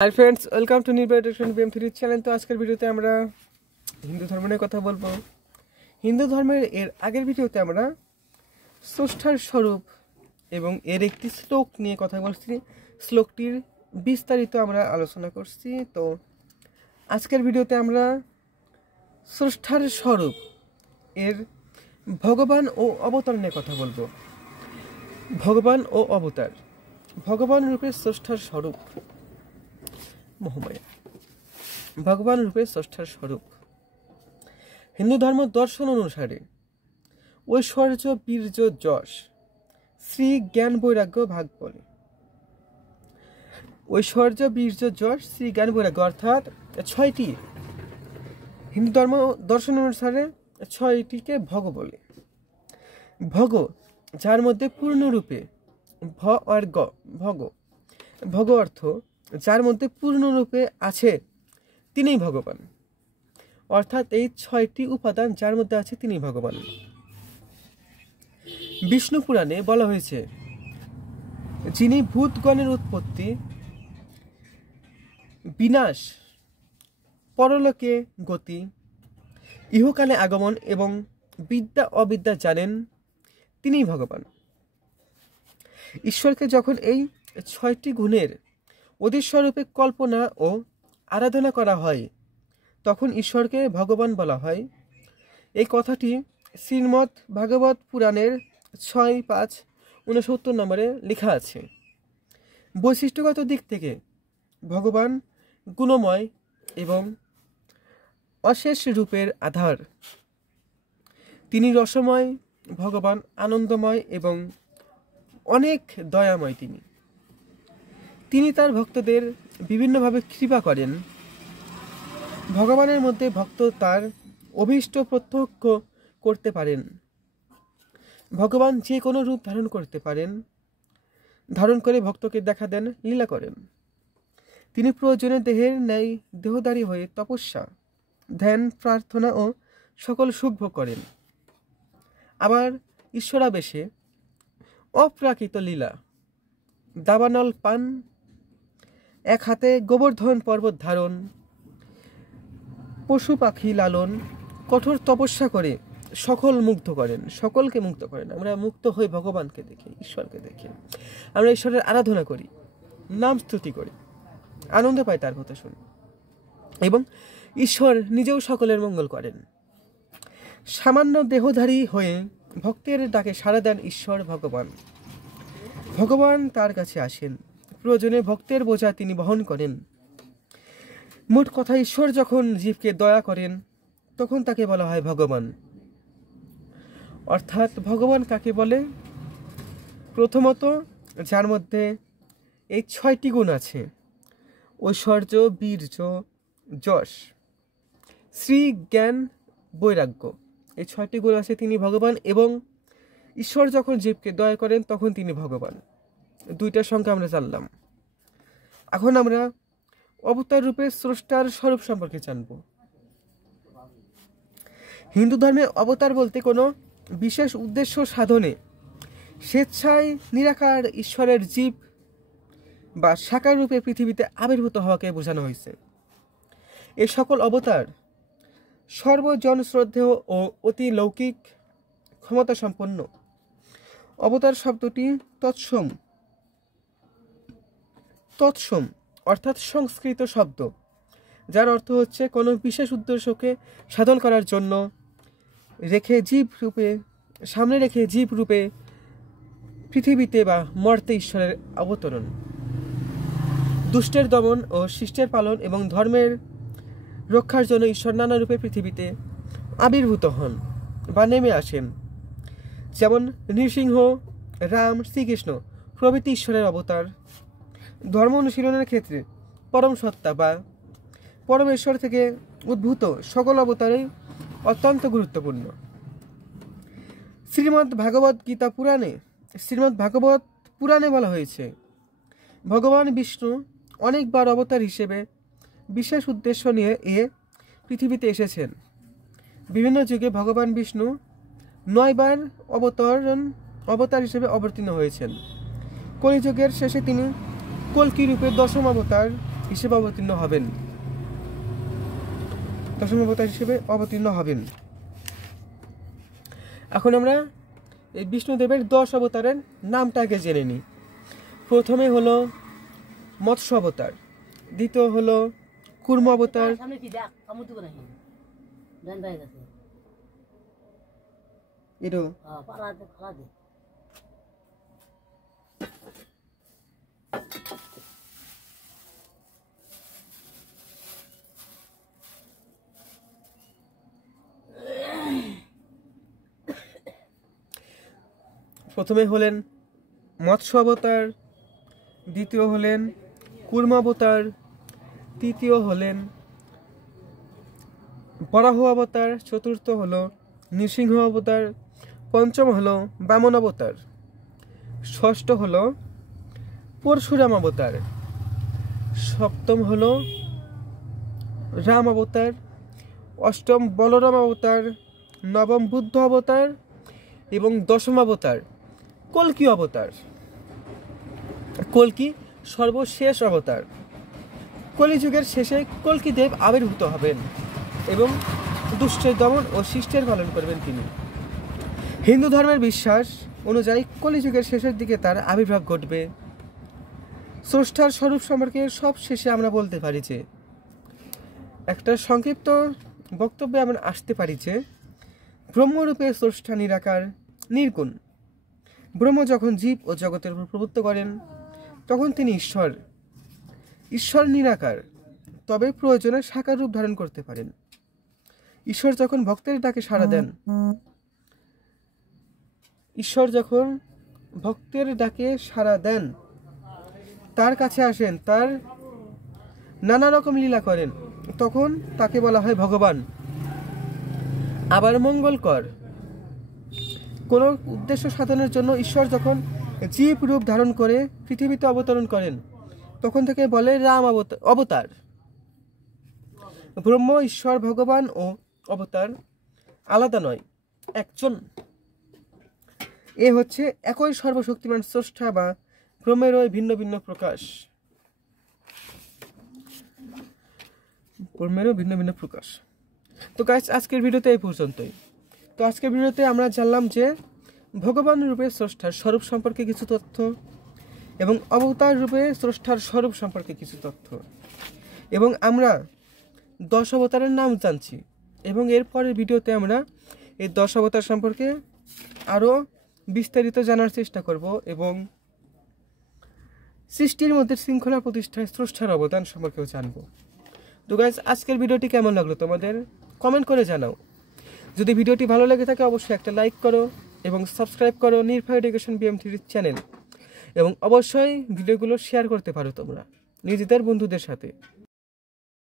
Hi friends, welcome to निर्भय BM3 channel. তো আজকের ভিডিওতে আমরা হিন্দু ধর্ম নিয়ে কথা বলবো। হিন্দু ধর্মের এর আগের ভিডিওতে আমরা স্রষ্টার স্বরূপ এবং এর একটি শ্লোক নিয়ে কথা বলছি। শ্লোকটির বিস্তারিত আমরা আলোচনা করছি। তো আজকের ভিডিওতে আমরা স্রষ্টার স্বরূপ এর ভগবান ও অবতার নিয়ে কথা বলবো। ভগবান ও অবতার, ভগবান রূপে স্রষ্টার স্বরূপ মহামায়া, ভগবান রূপে স্রষ্টার স্বরূপ। হিন্দু ধর্ম দর্শন অনুসারে ঐশ্বর্য, বীর্য, যশ, শ্রী, জ্ঞান, বৈরাগ্য ভাগ বলে। ঐশ্বর্য, বীর্য, যশ, শ্রী, জ্ঞান, বৈরাগ্য অর্থাৎ ছয়টি। হিন্দু ধর্ম দর্শন অনুসারে ছয়টিকে ভগ বলে। ভগ যার মধ্যে পূর্ণরূপে ভ আর গ, ভগ। ভগ অর্থ যার মধ্যে পূর্ণরূপে আছে তিনিই ভগবান, অর্থাৎ এই ছয়টি উপাদান যার মধ্যে আছে তিনি ভগবান। বিষ্ণু পুরাণে বলা হয়েছে, যিনি ভূতগণের উৎপত্তি, বিনাশ, পরলোকে গতি, ইহকালে আগমন এবং বিদ্যা অবিদ্যা জানেন, তিনিই ভগবান। ঈশ্বরকে যখন এই ছয়টি গুণের অধীশ্বরূপে কল্পনা ও আরাধনা করা হয় তখন ঈশ্বরকে ভগবান বলা হয়। এই কথাটি শ্রীমদ্ ভাগবত পুরাণের 6.5.69 নম্বরে লেখা আছে। বৈশিষ্ট্যগত দিক থেকে ভগবান গুণময় এবং অশেষ রূপের আধার। তিনি রসময়, ভগবান আনন্দময় এবং অনেক দয়াময়। তিনি তার ভক্তদের বিভিন্নভাবে কৃপা করেন। ভগবানের মধ্যে ভক্ত তার অভীষ্ট প্রত্যক্ষ করতে পারেন। ভগবান যে কোনো রূপ ধারণ করতে পারেন, ধারণ করে ভক্তকে দেখা দেন, লীলা করেন। তিনি প্রয়োজনে দেহের ন্যায় দেহধারী হয়ে তপস্যা, ধ্যান, প্রার্থনা ও সকল সুখ ভোগ করেন। আবার ঈশ্বরাবেশে অপ্রাকৃত লীলা, দাবানল পান, এক হাতে গোবর্ধন পর্বত ধারণ, পশু পাখি লালন, কঠোর তপস্যা করে সকলকে মুক্ত করেন। আমরা মুক্ত হই ভগবানকে দেখে, ঈশ্বরকে দেখে। আমরা ঈশ্বরের আরাধনা করি, নাম স্তুতি করি, আনন্দ পাই তার কথা শুনে, এবং ঈশ্বর নিজেও সকলের মঙ্গল করেন। সামান্য দেহধারী হয়ে ভক্তের ডাকে সাড়া দেন ঈশ্বর ভগবান। ভগবান তার কাছে আসেন, প্রয়োজনে ভক্তের বোঝা তিনি বহন করেন। মোট কথা, ঈশ্বর যখন জীবকে দয়া করেন তখন তাকে বলা হয় ভগবান। অর্থাৎ ভগবান কাকে বলে? প্রথমত যার মধ্যে এই ছয়টি গুণ আছে, ঐশ্বর্য, বীর্য, যশ, শ্রী, জ্ঞান, বৈরাগ্য, এই ছয়টি গুণ আছে, তিনি ভগবান। এবং ঈশ্বর যখন জীবকে দয়া করেন তখন তিনি ভগবান। দুইটার সংখ্যা আমরা জানলাম। এখন আমরা অবতার রূপে স্রষ্টার স্বরূপ সম্পর্কে জানব। হিন্দু ধর্মে অবতার বলতে কোনো বিশেষ উদ্দেশ্য সাধনে স্বেচ্ছায় নিরাকার ঈশ্বরের জীব বা সাকার রূপে পৃথিবীতে আবির্ভূত হওয়াকে বোঝানো হয়েছে। এ সকল অবতার সর্বজন শ্রদ্ধেয় ও অতি লৌকিক ক্ষমতা সম্পন্ন। অবতার শব্দটি তৎসম অর্থাৎ সংস্কৃত শব্দ, যার অর্থ হচ্ছে কোনো বিশেষ উদ্দেশ্যকে সাধন করার জন্য সামনে রেখে জীব রূপে পৃথিবীতে বা মর্তে ঈশ্বরের অবতরণ। দুষ্টের দমন ও শিষ্টের পালন এবং ধর্মের রক্ষার জন্য ঈশ্বর নানা রূপে পৃথিবীতে আবির্ভূত হন বা নেমে আসেন। যেমন নৃসিংহ, রাম, শ্রীকৃষ্ণ প্রভৃতি ঈশ্বরের অবতার। ধর্ম অনুশীলনের ক্ষেত্রে পরম সত্তা বা পরমেশ্বর থেকে উদ্ভূত সকল অবতারই অত্যন্ত গুরুত্বপূর্ণ। শ্রীমদ্ ভাগবত পুরাণে বলা হয়েছে, ভগবান বিষ্ণু অনেকবার অবতার হিসেবে বিশেষ উদ্দেশ্য নিয়ে পৃথিবীতে এসেছেন। বিভিন্ন যুগে ভগবান বিষ্ণু 9 বার অবতার হিসেবে অবতীর্ণ হয়েছেন। কলিযুগের শেষে তিনি কল্কি রূপে 10ম অবতার হিসেবে অবতীর্ণ হবেন, দশম অবতার হিসেবে অবতীর্ণ হবেন। এখন আমরা এই বিষ্ণুদেবের 10 অবতারের নামটা আগে জেনে নিই। প্রথমে হলো মৎস্য অবতার, দ্বিতীয় হলো কুর্ম অবতার, প্রথমে হলেন মৎস্য অবতার, দ্বিতীয় হলেন কুর্ম অবতার, তৃতীয় হলেন বরাহ অবতার, চতুর্থ হলো নৃসিংহ অবতার, পঞ্চম হলো বামন অবতার, ষষ্ঠ হলো পরশুরাম অবতার, সপ্তম হলো রাম অবতার, অষ্টম বলরাম অবতার, নবম বুদ্ধ অবতার এবং দশম অবতার কল্কি অবতার। কল্কি সর্বশেষ অবতার। কলিযুগের শেষে কল্কি দেব আবির্ভূত হবেন এবং দুষ্টের দমন ও শিষ্টের পালন করবেন তিনি। হিন্দু ধর্মের বিশ্বাস অনুযায়ী কলিযুগের শেষের দিকে তার আবির্ভাব ঘটবে। স্রষ্টার স্বরূপ সম্পর্কে সব শেষে আমরা বলতে পারি যে, একটা সংক্ষিপ্ত বক্তব্যে আমরা আসতে পারি যে ব্রহ্মরূপে স্রষ্টা নিরাকার নির্গুণ। ব্রহ্ম যখন জীব ও জগতের উপর প্রভুত্ব করেন তখন তিনি ঈশ্বর। ঈশ্বর নিরাকার, তবে প্রয়োজনে সাকার রূপ ধারণ করতে পারেন। ঈশ্বর যখন ভক্তের ডাকে সাড়া দেন, ঈশ্বর যখন ভক্তের ডাকে সাড়া দেন, তার কাছে আসেন, তার নানা রকম লীলা করেন, তখন তাকে বলা হয় ভগবান। আবার মঙ্গলকর কোন উদ্দেশ্য সাধনের জন্য ঈশ্বর যখন জীব রূপ ধারণ করে পৃথিবীতে অবতরণ করেন, তখন থেকে বলে রাম অবতার। ব্রহ্ম, ঈশ্বর, ভগবান ও অবতার আলাদা নয়, একজন। এ হচ্ছে একই সর্বশক্তিমান স্রষ্টা বা ব্রহ্মেরও ভিন্ন ভিন্ন প্রকাশ। ব্রহ্মেরও ভিন্ন ভিন্ন প্রকাশ। তো গাইস, আজকের ভিডিওতে এই পর্যন্তই। তো আজকের ভিডিওতে আমরা জানলাম যে ভগবান রূপে স্রষ্টার স্বরূপ সম্পর্কে কিছু তথ্য এবং অবতার রূপে স্রষ্টার স্বরূপ সম্পর্কে কিছু তথ্য, এবং আমরা 10 অবতারের নাম জানছি। এবং এরপরের ভিডিওতে আমরা এই 10 অবতার সম্পর্কে আরও বিস্তারিত জানার চেষ্টা করব এবং সৃষ্টির মধ্যে শৃঙ্খলা প্রতিষ্ঠায় স্রষ্টার অবদান সম্পর্কেও জানব। তো গাইস, আজকের ভিডিওটি কেমন লাগলো তোমাদের কমেন্ট করে জানাও। যদি ভিডিওটি ভালো লেগে থাকে অবশ্যই একটা লাইক করো এবং সাবস্ক্রাইব করো নির্ভয় এডুকেশন BM3 চ্যানেল, এবং অবশ্যই ভিডিওগুলো শেয়ার করতে পারো তোমরা নিজেদের বন্ধুদের সাথে।